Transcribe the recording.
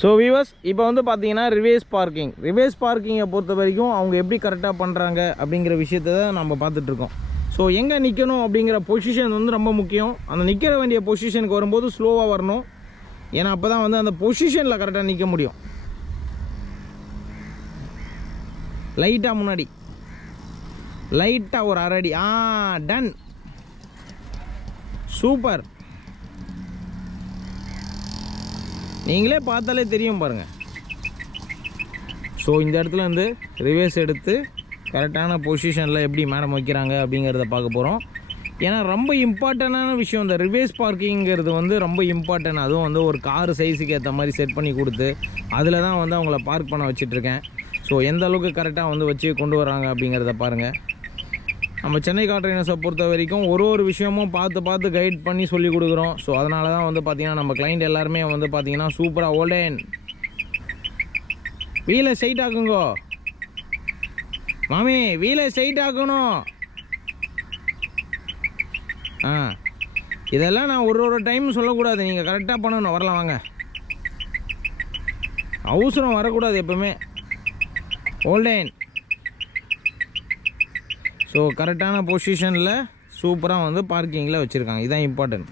So viewers இப்போ வந்து பார்த்தீங்கன்னா ரிவேஸ் பார்க்கிங்கை பொறுத்த வரைக்கும் அவங்க எப்படி கரெக்டாக பண்ணுறாங்க அப்படிங்கிற விஷயத்தை தான் நம்ம பார்த்துட்ருக்கோம். ஸோ எங்கே நிற்கணும் அப்படிங்கிற பொசிஷன் வந்து ரொம்ப முக்கியம். அந்த நிற்க வேண்டிய பொசிஷனுக்கு வரும்போது ஸ்லோவாக வரணும். ஏன்னா அப்போ தான் வந்து அந்த பொசிஷனில் கரெக்டாக நிற்க முடியும். லைட்டாக முன்னாடி லைட்டாக ஒரு அரை அடி. Done, super. நீங்களே பார்த்தாலே தெரியும் பாருங்கள். ஸோ இந்த இடத்துல வந்து ரிவேஸ் எடுத்து கரெக்டான பொசிஷனில் எப்படி மேடம் வைக்கிறாங்க அப்படிங்கிறத பார்க்க போகிறோம். ஏன்னா ரொம்ப இம்பார்ட்டண்டான விஷயம் இந்த ரிவேஸ் பார்க்கிங்கிறது வந்து ரொம்ப இம்பார்ட்டன்ட். அதுவும் வந்து ஒரு கார் சைஸுக்கு ஏற்ற மாதிரி செட் பண்ணி கொடுத்து அதில் தான் வந்து அவங்கள பார்க் பண்ண வச்சிட்ருக்கேன். ஸோ எந்த அளவுக்கு கரெக்டாக வந்து வச்சு கொண்டு வராங்க அப்படிங்கிறத பாருங்கள். நம்ம சென்னை கார் ட்ரைனர்ஸை பொறுத்த வரைக்கும் ஒரு விஷயமும் பார்த்து கைட் பண்ணி சொல்லி கொடுக்குறோம். ஸோ அதனால தான் வந்து பார்த்திங்கன்னா நம்ம கிளைண்ட் எல்லாருமே வந்து பார்த்திங்கன்னா சூப்பராக ஓல்டேன் வீலை ஸ்ட்ரைட் ஆக்குங்கோ மாமி, வீலை ஸ்ட்ரைட் ஆக்கணும். இதெல்லாம் நான் ஒரு டைம் சொல்லக்கூடாது, நீங்கள் கரெக்டாக பண்ணணும். வரலாம் வாங்க, அவசரம் வரக்கூடாது எப்பவுமே. ஓல்டேன். ஸோ கரெக்டான பொசிஷனில் சூப்பராக வந்து பார்க்கிங்கில் வச்சுருக்காங்க. இதுதான் இம்பார்ட்டன்ட்.